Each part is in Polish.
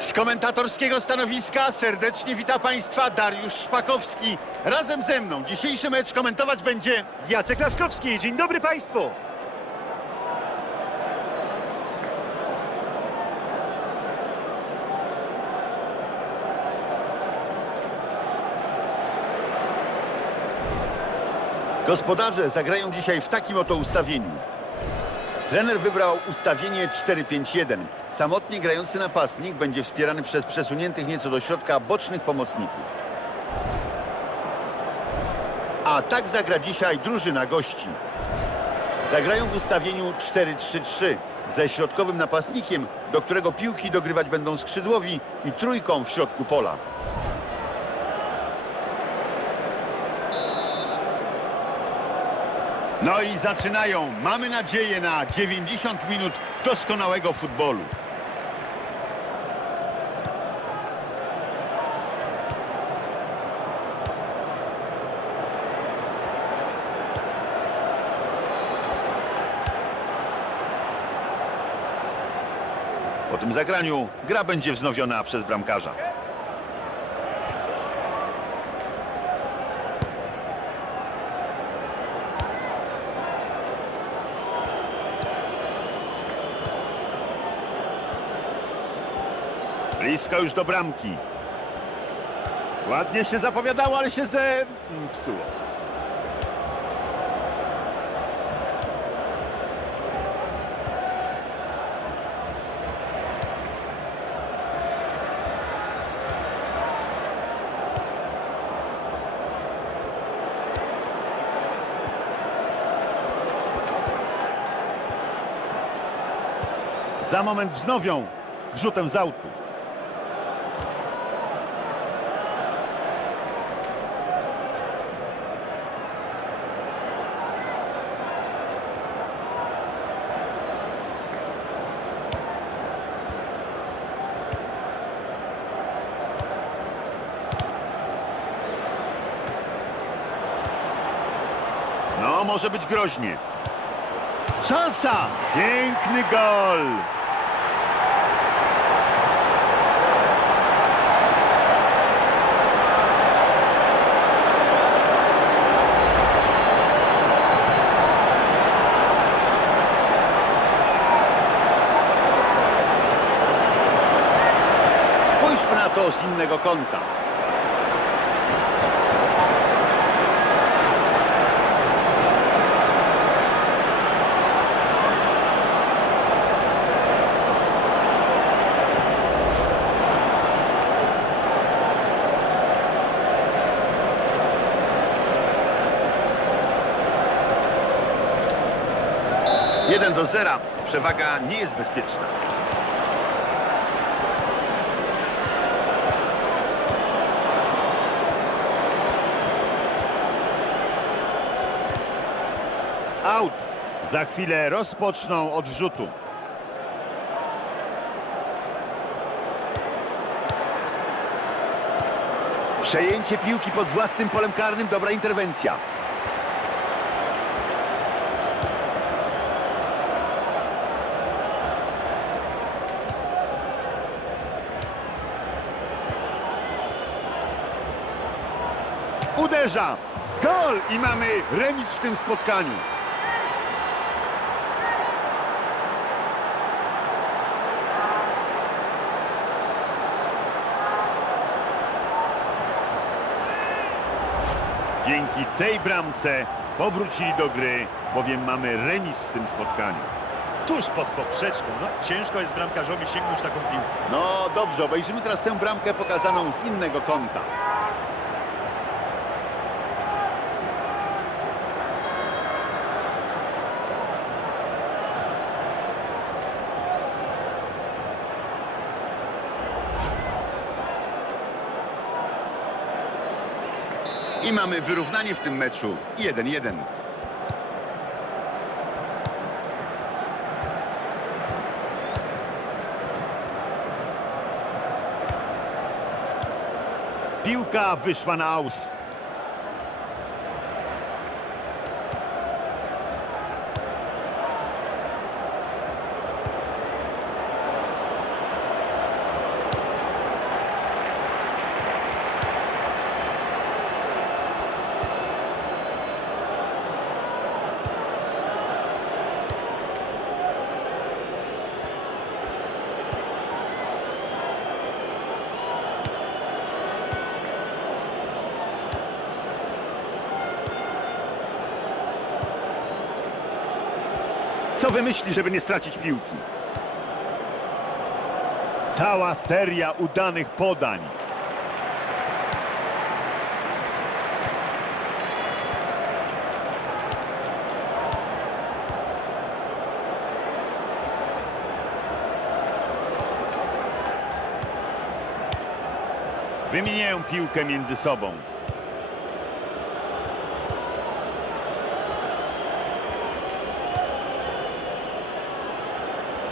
Z komentatorskiego stanowiska serdecznie wita Państwa Dariusz Szpakowski. Razem ze mną dzisiejszy mecz komentować będzie Jacek Laskowski, dzień dobry Państwu. Gospodarze zagrają dzisiaj w takim oto ustawieniu. Trener wybrał ustawienie 4-5-1. Samotnie grający napastnik będzie wspierany przez przesuniętych nieco do środka bocznych pomocników. A tak zagra dzisiaj drużyna gości. Zagrają w ustawieniu 4-3-3 ze środkowym napastnikiem, do którego piłki dogrywać będą skrzydłowi i trójką w środku pola. No i zaczynają. Mamy nadzieję na 90 minut doskonałego futbolu. Po tym zagraniu gra będzie wznowiona przez bramkarza. Blisko już do bramki. Ładnie się zapowiadało, ale się ze... psuło. Za moment wznowią wrzutem z autu. No, może być groźnie. Szansa! Piękny gol! Spójrzmy na to z innego kąta. Jeden do zera. Przewaga nie jest bezpieczna. Out. Za chwilę rozpoczną od rzutu. Przejęcie piłki pod własnym polem karnym. Dobra interwencja. Uderza. Gol i mamy remis w tym spotkaniu. Dzięki tej bramce powrócili do gry, bowiem mamy remis w tym spotkaniu. Tuż pod poprzeczką. No, ciężko jest bramkarzowi sięgnąć taką piłkę. No dobrze, obejrzymy teraz tę bramkę pokazaną z innego kąta. I mamy wyrównanie w tym meczu 1-1. Piłka wyszła na aut. Wymyśli, żeby nie stracić piłki? Cała seria udanych podań. Wymieniają piłkę między sobą.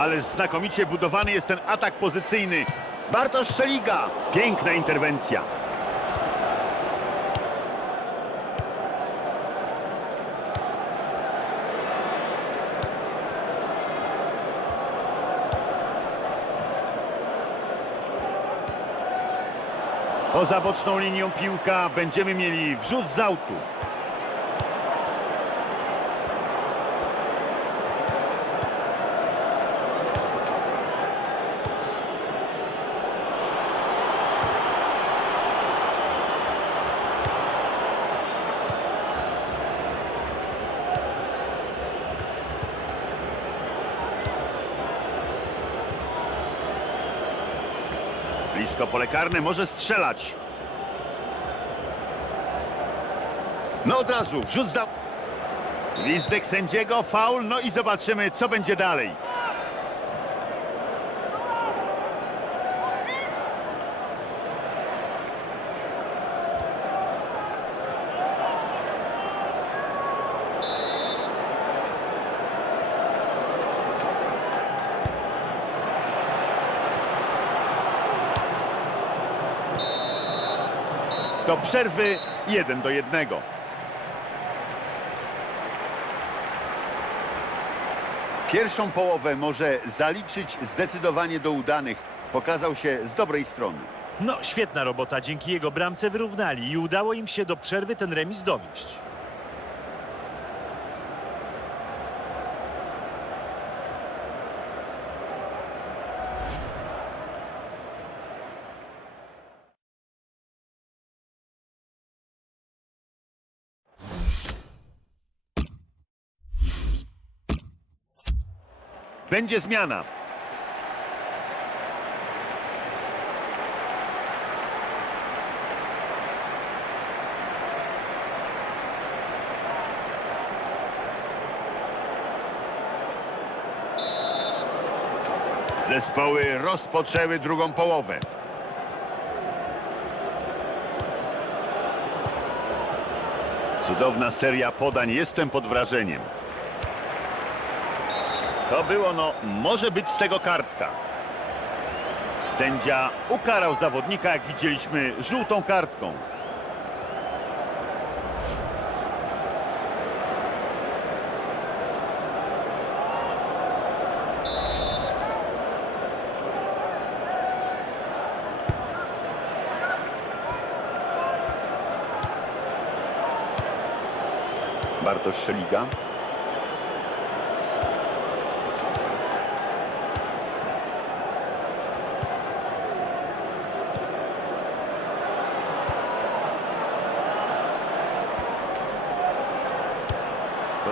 Ale znakomicie budowany jest ten atak pozycyjny. Bartosz Szeliga. Piękna interwencja. Poza boczną linią piłka będziemy mieli wrzut z autu. Blisko pole karne może strzelać. No od razu, wrzut za... Gwizdek sędziego, faul, no i zobaczymy, co będzie dalej. Do przerwy 1 do 1. Pierwszą połowę może zaliczyć zdecydowanie do udanych. Pokazał się z dobrej strony. No, świetna robota. Dzięki jego bramce wyrównali i udało im się do przerwy ten remis dowieść. Będzie zmiana. Zespoły rozpoczęły drugą połowę. Cudowna seria podań, jestem pod wrażeniem. To było, no, może być z tego kartka. Sędzia ukarał zawodnika, jak widzieliśmy, żółtą kartką. Bartosz Szeliga.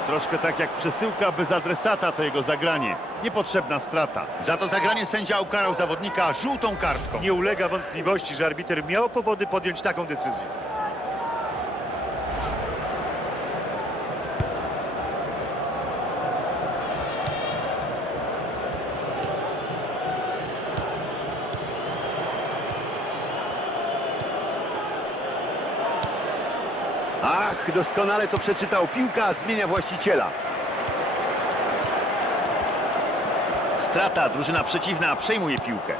Troszkę tak jak przesyłka bez adresata to jego zagranie. Niepotrzebna strata. Za to zagranie sędzia ukarał zawodnika żółtą kartką. Nie ulega wątpliwości, że arbiter miał powody podjąć taką decyzję. Ach, doskonale to przeczytał. Piłka zmienia właściciela. Strata, drużyna przeciwna przejmuje piłkę.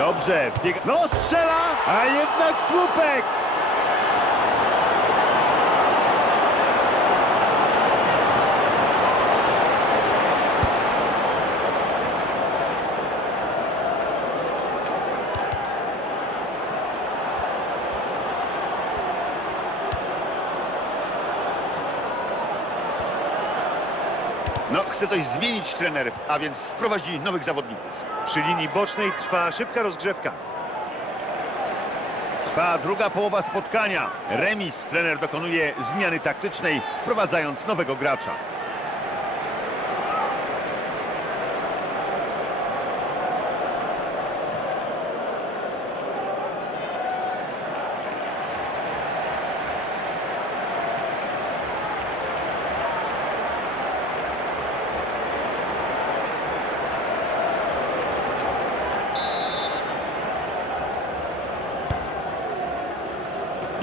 Dobrze, wbiega... No strzela, a jednak słupek! No, chce coś zmienić trener, a więc wprowadzi nowych zawodników. Przy linii bocznej trwa szybka rozgrzewka. Trwa druga połowa spotkania. Remis. Trener dokonuje zmiany taktycznej, wprowadzając nowego gracza.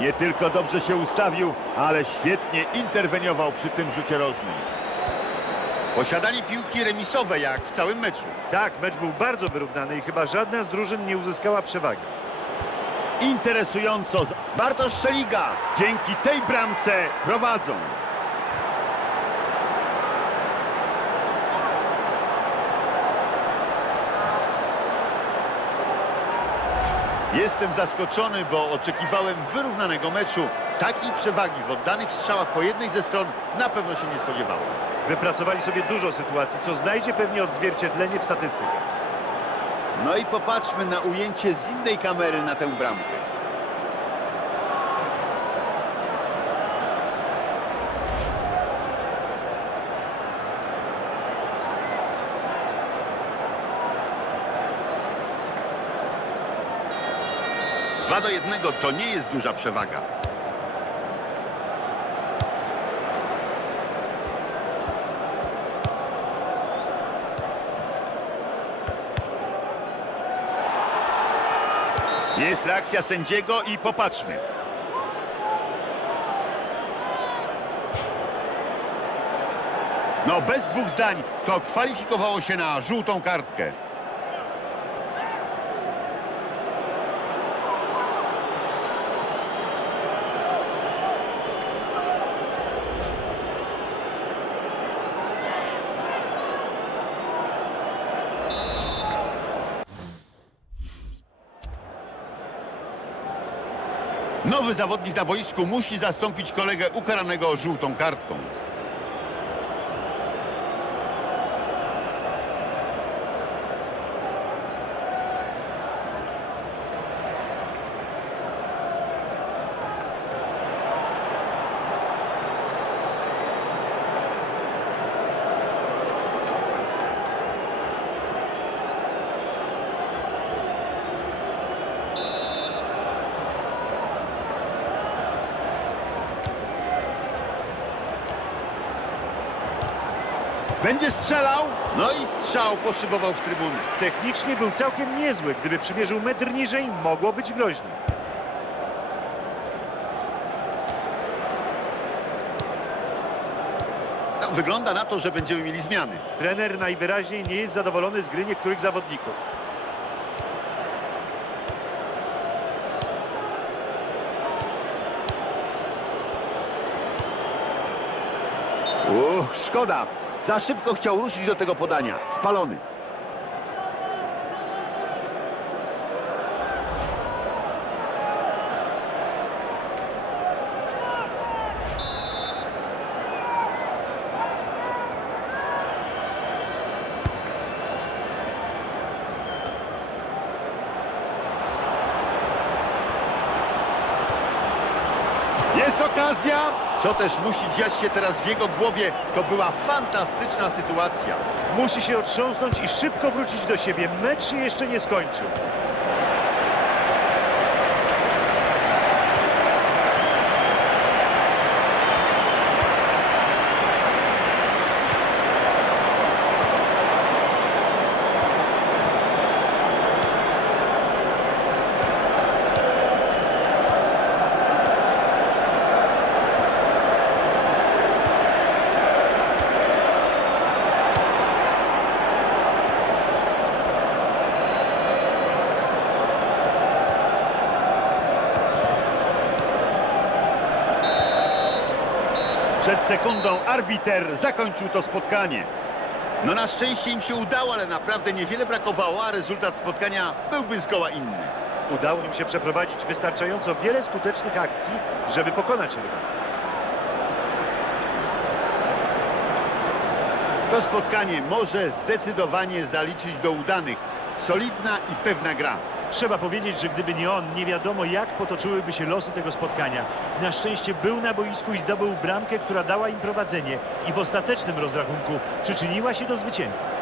Nie tylko dobrze się ustawił, ale świetnie interweniował przy tym rzucie rożnym. Posiadanie piłki remisowe jak w całym meczu. Tak, mecz był bardzo wyrównany i chyba żadna z drużyn nie uzyskała przewagi. Interesująco. Bartosz Szeliga dzięki tej bramce prowadzą. Jestem zaskoczony, bo oczekiwałem wyrównanego meczu. Takiej przewagi w oddanych strzałach po jednej ze stron na pewno się nie spodziewałem. Wypracowali sobie dużo sytuacji, co znajdzie pewnie odzwierciedlenie w statystykach. No i popatrzmy na ujęcie z innej kamery na tę bramkę. Do jednego to nie jest duża przewaga. Jest reakcja sędziego i popatrzmy. No bez dwóch zdań to kwalifikowało się na żółtą kartkę. Nowy zawodnik na boisku musi zastąpić kolegę ukaranego żółtą kartką. Będzie strzelał. No i strzał poszybował w trybuny. Technicznie był całkiem niezły. Gdyby przymierzył metr niżej, mogło być groźnie. No, wygląda na to, że będziemy mieli zmiany. Trener najwyraźniej nie jest zadowolony z gry niektórych zawodników. Uch, szkoda. Za szybko chciał ruszyć do tego podania. Spalony. Jest okazja. Co też musi dziać się teraz w jego głowie, to była fantastyczna sytuacja. Musi się otrząsnąć i szybko wrócić do siebie. Mecz się jeszcze nie skończył. Sekundą arbiter zakończył to spotkanie. No na szczęście im się udało, ale naprawdę niewiele brakowało, a rezultat spotkania byłby zgoła inny. Udało im się przeprowadzić wystarczająco wiele skutecznych akcji, żeby pokonać rywala. To spotkanie może zdecydowanie zaliczyć do udanych. Solidna i pewna gra. Trzeba powiedzieć, że gdyby nie on, nie wiadomo jak potoczyłyby się losy tego spotkania. Na szczęście był na boisku i zdobył bramkę, która dała im prowadzenie i w ostatecznym rozrachunku przyczyniła się do zwycięstwa.